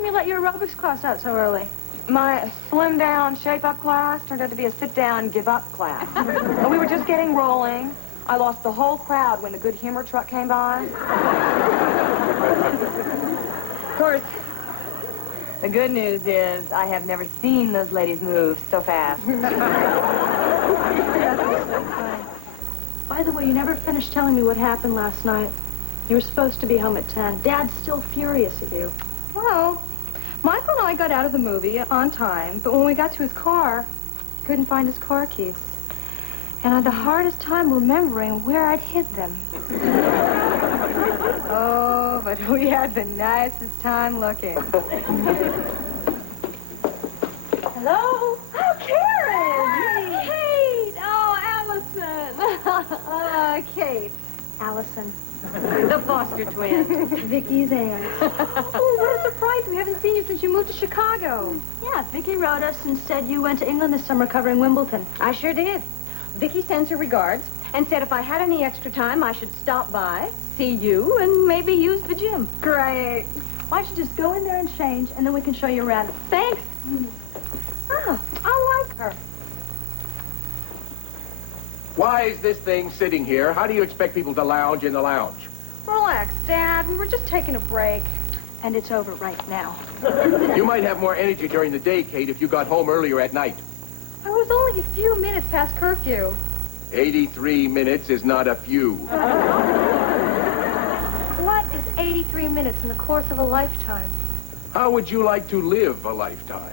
come you let your aerobics class out so early? My slim-down, shape-up class turned out to be a sit-down, give-up class. And we were just getting rolling. I lost the whole crowd when the good humor truck came by. Of course, the good news is I have never seen those ladies move so fast. By the way, you never finished telling me what happened last night. You were supposed to be home at 10. Dad's still furious at you. Well, Michael and I got out of the movie on time, but when we got to his car, he couldn't find his car keys. And I had the hardest time remembering where I'd hid them. Oh, but we had the nicest time looking. Hello? Oh, Karen! Kate! Oh, Allison! Kate. Allison. The foster twins. Vicky's aunt. Oh, what a surprise. We haven't seen you since you moved to Chicago. Yeah, Vicky wrote us and said you went to England this summer covering Wimbledon. I sure did. Vicky sends her regards and said if I had any extra time, I should stop by, see you, and maybe use the gym. Great. Why don't you just go in there and change, and then we can show you around. Thanks. Oh, I like her. Why is this thing sitting here? How do you expect people to lounge in the lounge? Relax, Dad. We were just taking a break. And it's over right now. You might have more energy during the day, Kate, if you got home earlier at night. I was only a few minutes past curfew. 83 minutes is not a few. What is 83 minutes in the course of a lifetime? How would you like to live a lifetime?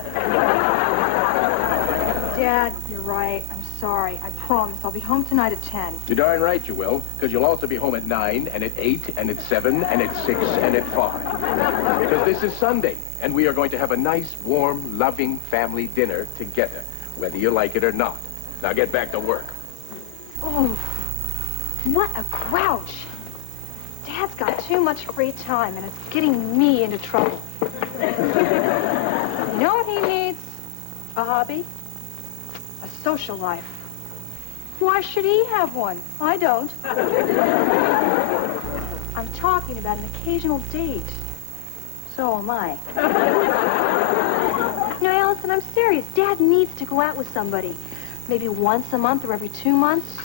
Dad, you're right. I'm sorry. I promise. I'll be home tonight at 10. You're darn right you will, because you'll also be home at 9, and at 8, and at 7, and at 6, and at 5. Because this is Sunday, and we are going to have a nice, warm, loving family dinner together, whether you like it or not. Now get back to work. Oh, what a grouch. Dad's got too much free time, and it's getting me into trouble. You know what he needs? A hobby? A social life. Why should he have one? I don't. I'm talking about an occasional date. So am I. No, Allison, I'm serious. Dad needs to go out with somebody. Maybe once a month or every 2 months.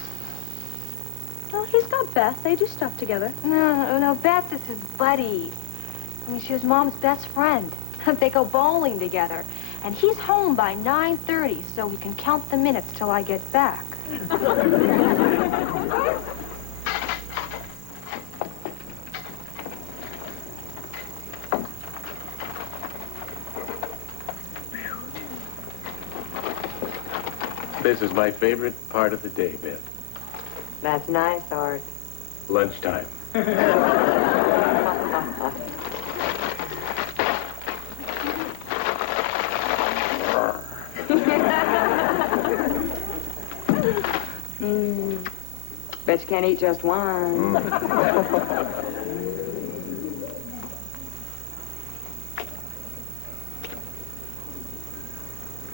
Well, he's got Beth. They do stuff together. No, Beth is his buddy. I mean, she was Mom's best friend. They go bowling together. And he's home by 9:30, so we can count the minutes till I get back. This is my favorite part of the day, Beth. That's nice, Art. Lunchtime. Bet you can't eat just one.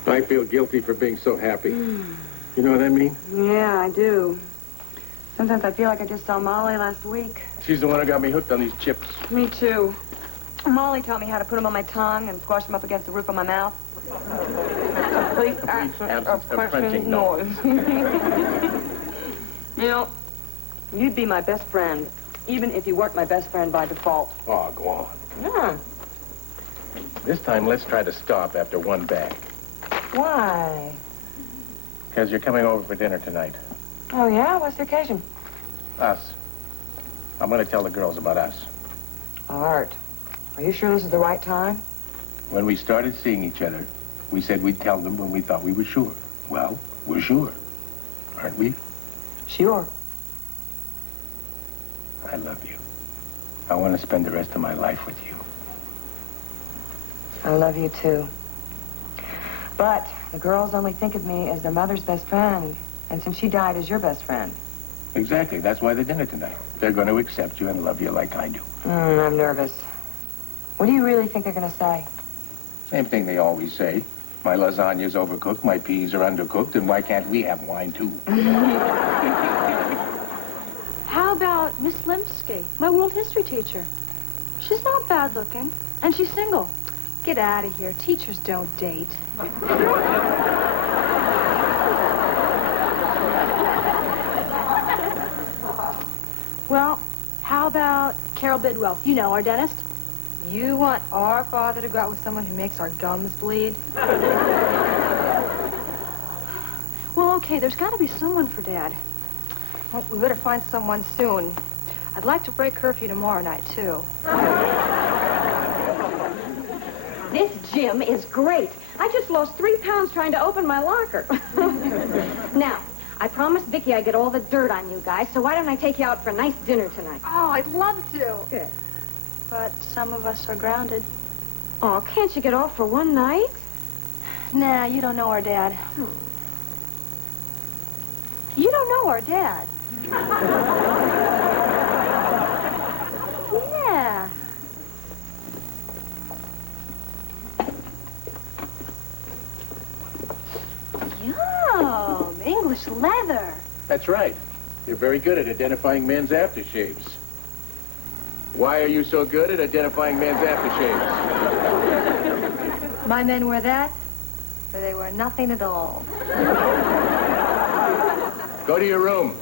I feel guilty for being so happy. You know what I mean? Yeah, I do. Sometimes I feel like I just saw Molly last week. She's the one who got me hooked on these chips. Me too. Molly taught me how to put them on my tongue and squash them up against the roof of my mouth. Complete absence of crunching noise. You know, you'd be my best friend, even if you weren't my best friend by default. Oh, go on. Yeah. This time, let's try to stop after one bag. Why? Because you're coming over for dinner tonight. Oh, yeah? What's the occasion? Us. I'm going to tell the girls about us. Art, are you sure this is the right time? When we started seeing each other, we said we'd tell them when we thought we were sure. Well, we're sure. Aren't we? Sure. I love you. I want to spend the rest of my life with you. I love you, too. But the girls only think of me as their mother's best friend. And since she died, as your best friend. Exactly. That's why they're dinner tonight. They're going to accept you and love you like I do. I'm nervous. What do you really think they're going to say? Same thing they always say. My lasagna's overcooked, my peas are undercooked, and why can't we have wine, too? How about Miss Limpsky, my world history teacher? She's not bad looking, and she's single. get out of here. Teachers don't date. Well, how about Carol Bidwell? You know, our dentist. You want our father to go out with someone who makes our gums bleed? Well, okay, there's got to be someone for Dad. Well, we better find someone soon. I'd like to break curfew tomorrow night, too. This gym is great. I just lost 3 pounds trying to open my locker. Now, I promised Vicky I'd get all the dirt on you guys, so why don't I take you out for a nice dinner tonight? Oh, I'd love to. Good. But some of us are grounded. Oh, can't you get off for one night? Nah, you don't know our dad. You don't know our dad. Yeah. Yum, English leather. That's right. You're very good at identifying men's aftershaves. Why are you so good at identifying men's aftershaves? My men wear that, but they wear nothing at all. Go to your room.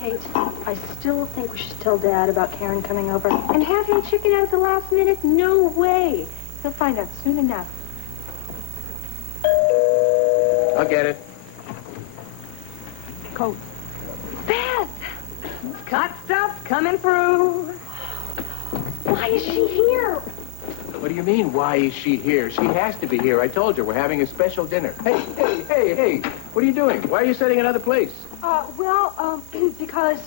Kate, I still think we should tell Dad about Karen coming over. And have him chicken out at the last minute? No way. He'll find out soon enough. I'll get it. Coat. Beth! Hot stuff coming through. Why is she here? What do you mean, why is she here? She has to be here. I told you, we're having a special dinner. Hey, what are you doing? Why are you setting another place? Because,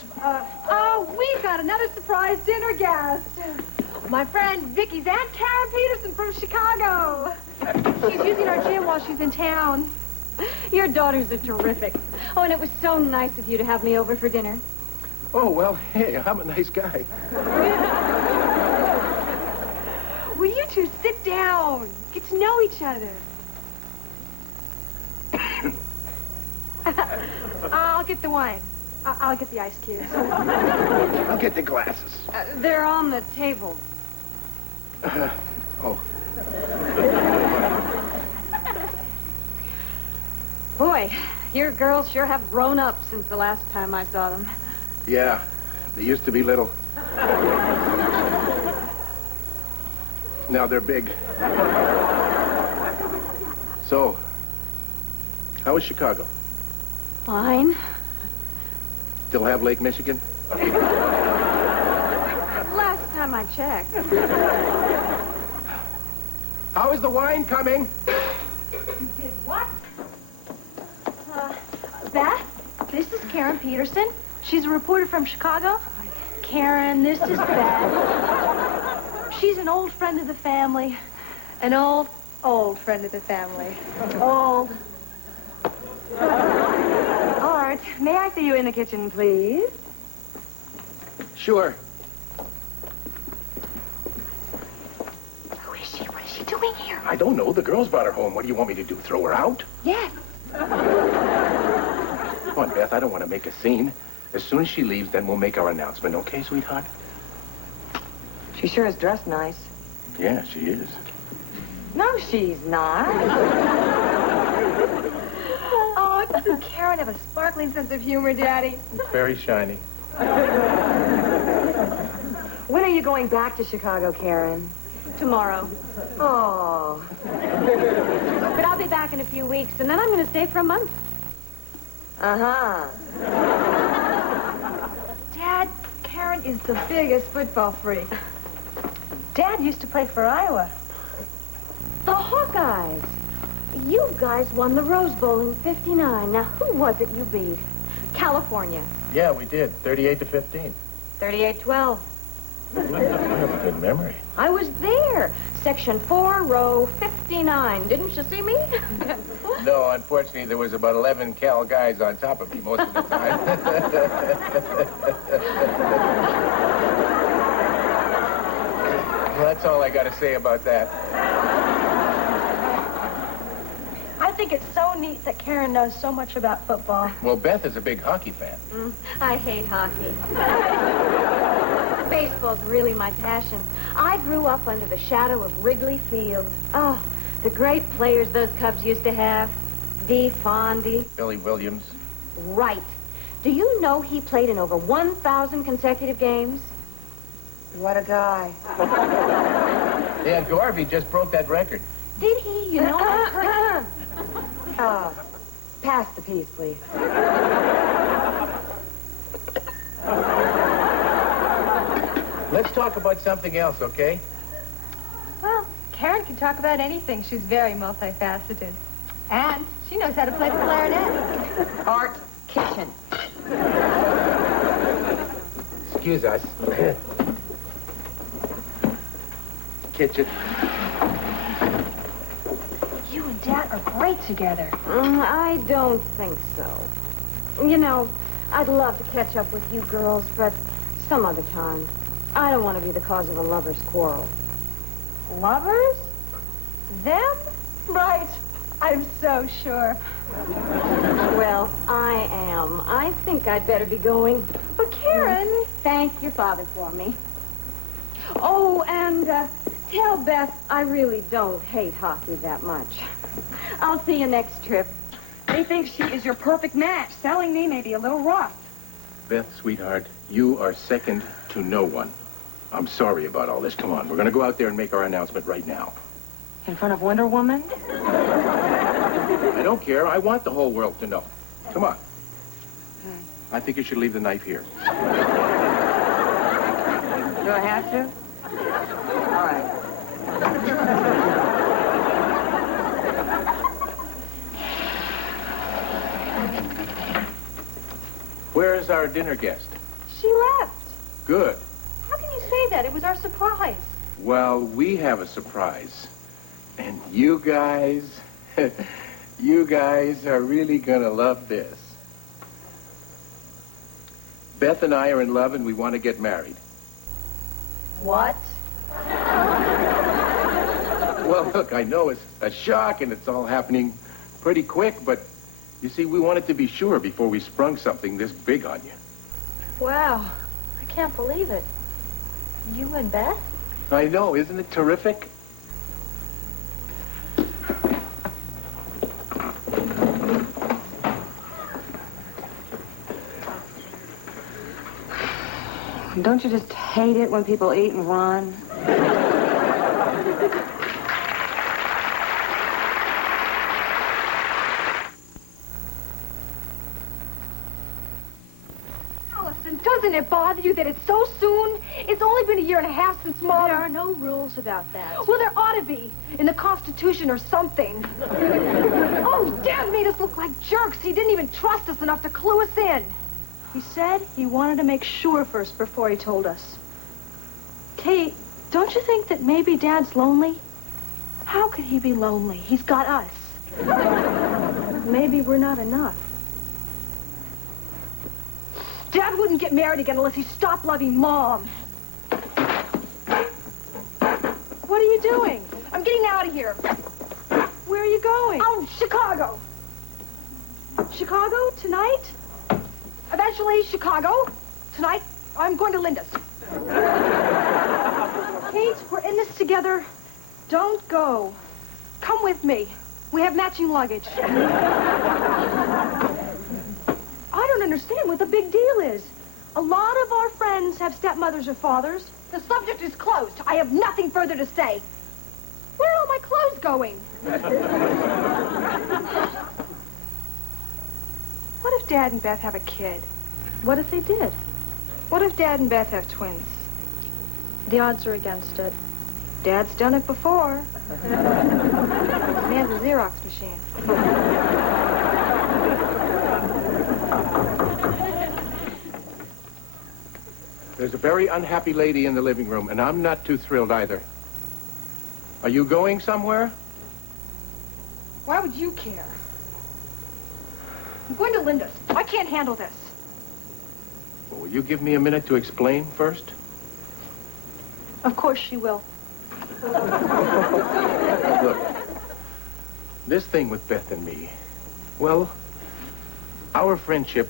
We've got another surprise dinner guest. My friend Vicky's Aunt Karen Peterson from Chicago. She's using our gym while she's in town. your daughters are terrific. Oh, and it was so nice of you to have me over for dinner. Oh, well, hey, I'm a nice guy. Will you two sit down? Get to know each other. I'll get the wine. I'll get the ice cubes. I'll get the glasses. They're on the table. Oh. Boy, your girls sure have grown up since the last time I saw them. Yeah, they used to be little. Now they're big. So, how was Chicago? Fine. Still have Lake Michigan? Last time I checked. How is the wine coming? Did what? Beth, this is Karen Peterson. She's a reporter from Chicago. Karen, this is Beth. She's an old friend of the family. An old friend of the family. Old. Art, may I see you in the kitchen, please? Sure. Who is she? What is she doing here? I don't know. The girls brought her home. What do you want me to do? Throw her out? Yes. Come on, Beth. I don't want to make a scene. As soon as she leaves, then we'll make our announcement. Okay, sweetheart? She sure is dressed nice. Yeah, she is. No, she's not. Oh, doesn't Karen have a sparkling sense of humor, Daddy? It's very shiny. When are you going back to Chicago, Karen? Tomorrow. Oh. But I'll be back in a few weeks, and then I'm going to stay for a month. Uh-huh. Dad, Karen is the biggest football freak. Dad used to play for Iowa. The Hawkeyes. You guys won the Rose Bowl in '59. Now, who was it you beat? California. Yeah, we did. 38-15. 38-12. You have a good memory. I was there. Section 4, row 59. Didn't you see me? No, unfortunately, there was about 11 Cal guys on top of me most of the time. Well, that's all I got to say about that. I think it's so neat that Karen knows so much about football. Well, Beth is a big hockey fan. I hate hockey. Baseball's really my passion. I grew up under the shadow of Wrigley Field. Oh, the great players those Cubs used to have. Dee Fondy. Billy Williams. Right. Do you know he played in over 1,000 consecutive games? What a guy. Dan Garvey just broke that record. Did he? You know, pass the peas, please. Let's talk about something else, okay? Well, Karen can talk about anything. She's very multifaceted. And she knows how to play the clarinet. Art kitchen. Excuse us. Kitchen. You and Dad are great together. I don't think so. You know, I'd love to catch up with you girls, but some other time. I don't want to be the cause of a lover's quarrel. Lovers? Them? Right. I'm so sure. Well, I am. I think I'd better be going. But Karen... Thank your father for me. Oh, and tell Beth I really don't hate hockey that much. I'll see you next trip. They think she is your perfect match. Selling me may be a little rough. Beth, sweetheart, you are second to no one. I'm sorry about all this. Come on, we're going to go out there and make our announcement right now. In front of Wonder Woman? I don't care. I want the whole world to know. Come on. I think you should leave the knife here. Do I have to? All right. Where's our dinner guest? She left. Good. How can you say that? It was our surprise. Well, we have a surprise. And you guys, you guys are really gonna love this. Beth and I are in love and we want to get married. What? Well, look, I know it's a shock and it's all happening pretty quick, but you see, we wanted to be sure before we sprung something this big on you. Wow. I can't believe it. You and Beth? I know, isn't it terrific? Don't you just hate it when people eat and run? Allison, doesn't it bother you that it's so soon? It's only been a year and a half since Mom... There are no rules about that. Well, there ought to be. In the Constitution or something. Oh, Dad made us look like jerks. He didn't even trust us enough to clue us in. He said he wanted to make sure first before he told us. Kate, don't you think that maybe Dad's lonely? How could he be lonely? He's got us. Maybe we're not enough. Dad wouldn't get married again unless he stopped loving Mom. What are you doing? I'm getting out of here. Where are you going? Oh, Chicago. Chicago tonight? Eventually, Chicago. Tonight, I'm going to Linda's. Kate, we're in this together. Don't go. Come with me. We have matching luggage. I don't understand what the big deal is. A lot of our friends have stepmothers or fathers. The subject is closed. I have nothing further to say. Where are all my clothes going? What if Dad and Beth have a kid? What if they did? What if Dad and Beth have twins? The odds are against it. Dad's done it before. Man's a Xerox machine. There's a very unhappy lady in the living room, and I'm not too thrilled either. Are you going somewhere? Why would you care? I'm going to Linda's. I can't handle this. Well, will you give me a minute to explain first? Of course she will. Look, this thing with Beth and me, well, our friendship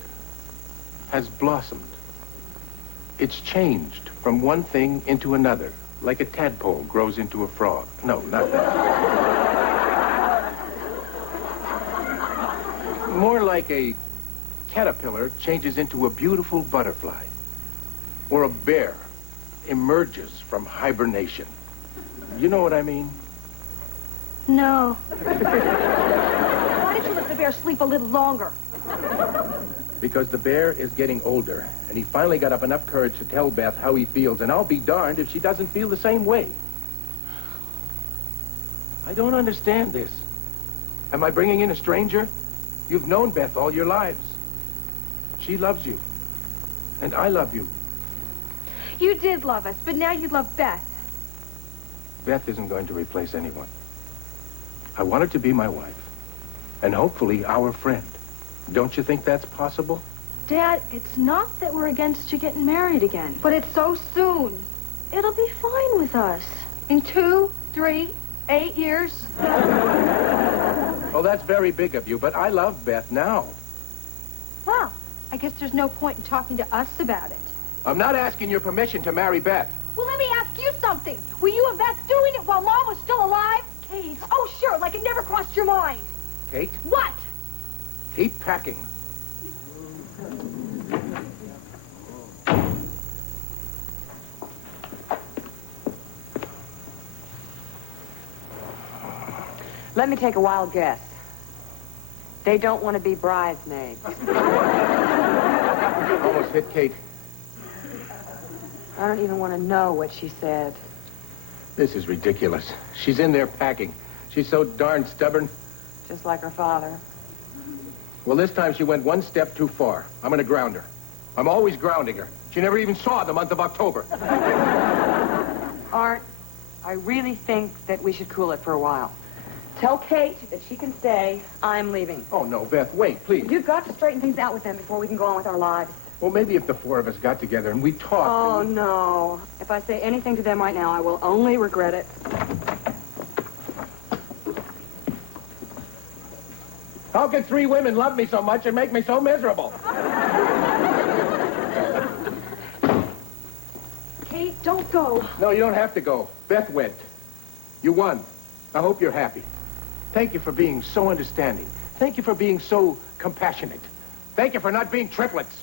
has blossomed. It's changed from one thing into another, like a tadpole grows into a frog. No, not that. More like a caterpillar changes into a beautiful butterfly, or a bear emerges from hibernation. You know what I mean? No. Why didn't you let the bear sleep a little longer? Because the bear is getting older, and he finally got up enough courage to tell Beth how he feels, and I'll be darned if she doesn't feel the same way. I don't understand this. Am I bringing in a stranger? You've known Beth all your lives. She loves you, and I love you. You did love us, but now you love Beth. Beth isn't going to replace anyone. I want her to be my wife, and hopefully our friend. Don't you think that's possible? Dad, it's not that we're against you getting married again, but it's so soon. It'll be fine with us. In 2, 3, 8 years. Oh, that's very big of you, but I love Beth now. Well, I guess there's no point in talking to us about it. I'm not asking your permission to marry Beth. Well, let me ask you something. Were you and Beth doing it while Mom was still alive? Kate. Oh, sure, like it never crossed your mind. Kate, What? keep packing. Let me take a wild guess. They don't want to be bridesmaids. Almost hit Kate. I don't even want to know what she said. This is ridiculous. She's in there packing. She's so darn stubborn. Just like her father. Well, this time she went one step too far. I'm going to ground her. I'm always grounding her. She never even saw the month of October. Art, I really think that we should cool it for a while. Tell Kate that she can stay. I'm leaving. Oh, no, Beth, wait, please. You've got to straighten things out with them before we can go on with our lives. Well, maybe if the four of us got together and we talked. Oh, no. If I say anything to them right now, I will only regret it. How can 3 women love me so much and make me so miserable? Kate, don't go. No, you don't have to go. Beth went. You won. I hope you're happy. Thank you for being so understanding. Thank you for being so compassionate. Thank you for not being triplets.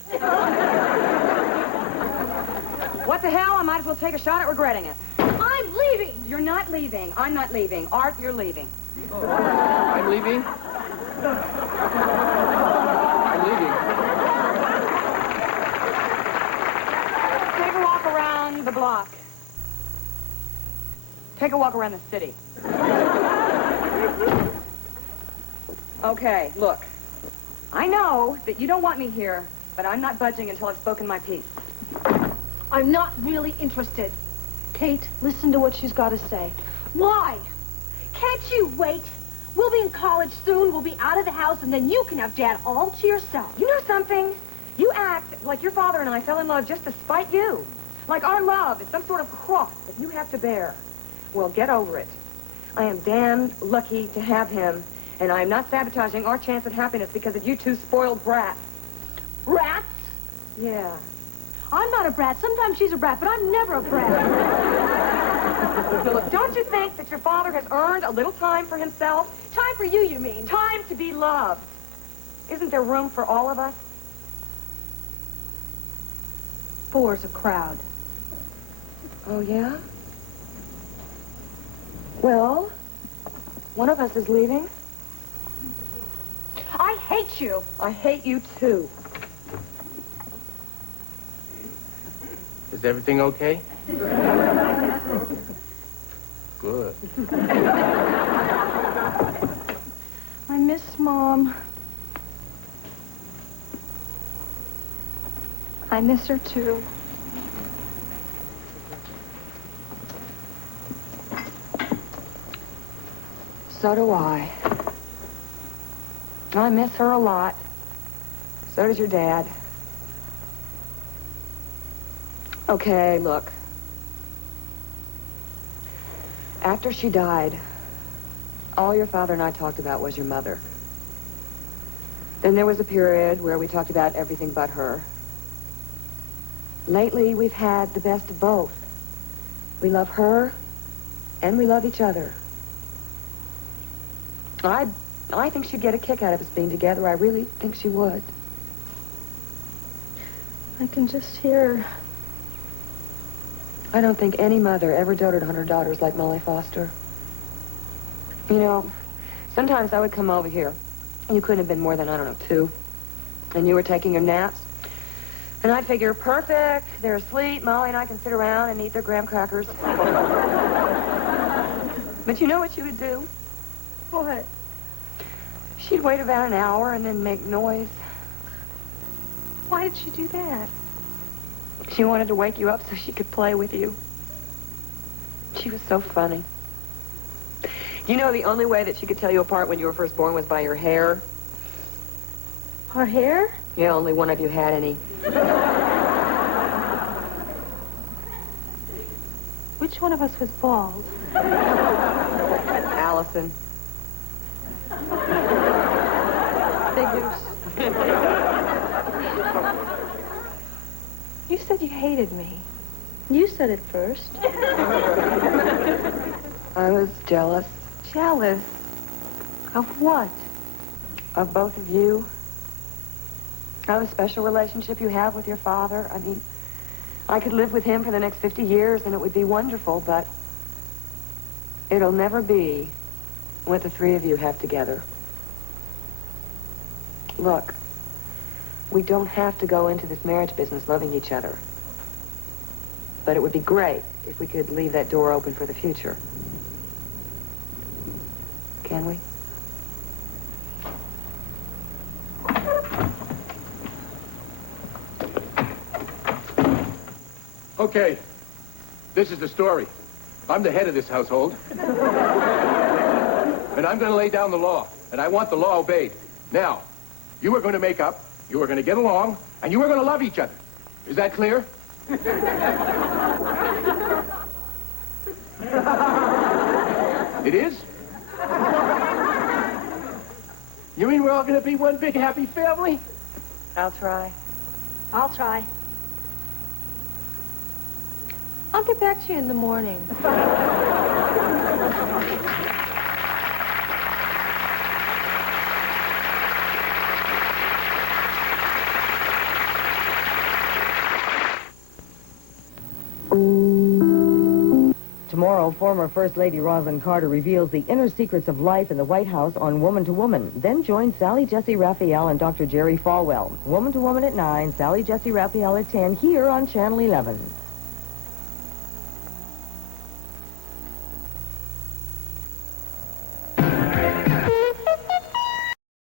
What the hell? I might as well take a shot at regretting it. I'm leaving. You're not leaving. I'm not leaving. Art, you're leaving. I'm leaving. I'm leaving. Take a walk around the block. Take a walk around the city. Okay, look. I know that you don't want me here, but I'm not budging until I've spoken my piece. I'm not really interested. Kate, listen to what she's got to say. Why? Can't you wait? We'll be in college soon, we'll be out of the house, and then you can have Dad all to yourself. You know something? You act like your father and I fell in love just to spite you. Like our love is some sort of cross that you have to bear. Well, get over it. I am damned lucky to have him, and I am not sabotaging our chance at happiness because of you two spoiled brats. Brats? Yeah. I'm not a brat. Sometimes she's a brat, but I'm never a brat. Now, look, don't you think that your father has earned a little time for himself? Time for you, you mean? Time to be loved. Isn't there room for all of us? 4's a crowd. Oh, yeah? Well, one of us is leaving. I hate you. I hate you, too. Is everything okay? Good. I miss Mom. I miss her, too. So do I. I miss her a lot. So does your dad. Okay, look. After she died, all your father and I talked about was your mother. Then there was a period where we talked about everything but her. Lately, we've had the best of both. We love her, and we love each other. I think she'd get a kick out of us being together. I really think she would. I can just hear. I don't think any mother ever doted on her daughters like Molly Foster. You know, sometimes I would come over here. You couldn't have been more than, I don't know, 2. And you were taking your naps. And I'd figure, perfect, they're asleep. Molly and I can sit around and eat their graham crackers. But you know what she would do? What? She'd wait about an hour and then make noise. Why did she do that? She wanted to wake you up so she could play with you. She was so funny. You know, the only way that she could tell you apart when you were first born was by your hair. Her hair? Yeah, only one of you had any. Which one of us was bald? Allison. Figures. You said you hated me. You said it first. I was jealous Jealous? Of what? of both of you. Of a special relationship you have with your father. I mean, I could live with him for the next 50 years and it would be wonderful, but it'll never be what the 3 of you have together. Look, we don't have to go into this marriage business loving each other. But it would be great if we could leave that door open for the future. Can we? Okay, this is the story. I'm the head of this household. And I'm going to lay down the law. And I want the law obeyed. Now, you are going to make up, you are going to get along, and you are going to love each other. Is that clear? It is? You mean we're all going to be one big happy family? I'll try. I'll try. I'll get back to you in the morning. Tomorrow, former First Lady Rosalynn Carter reveals the inner secrets of life in the White House on Woman to Woman. Then join Sally Jesse Raphael and Dr. Jerry Falwell. Woman to Woman at 9, Sally Jesse Raphael at 10, here on Channel 11.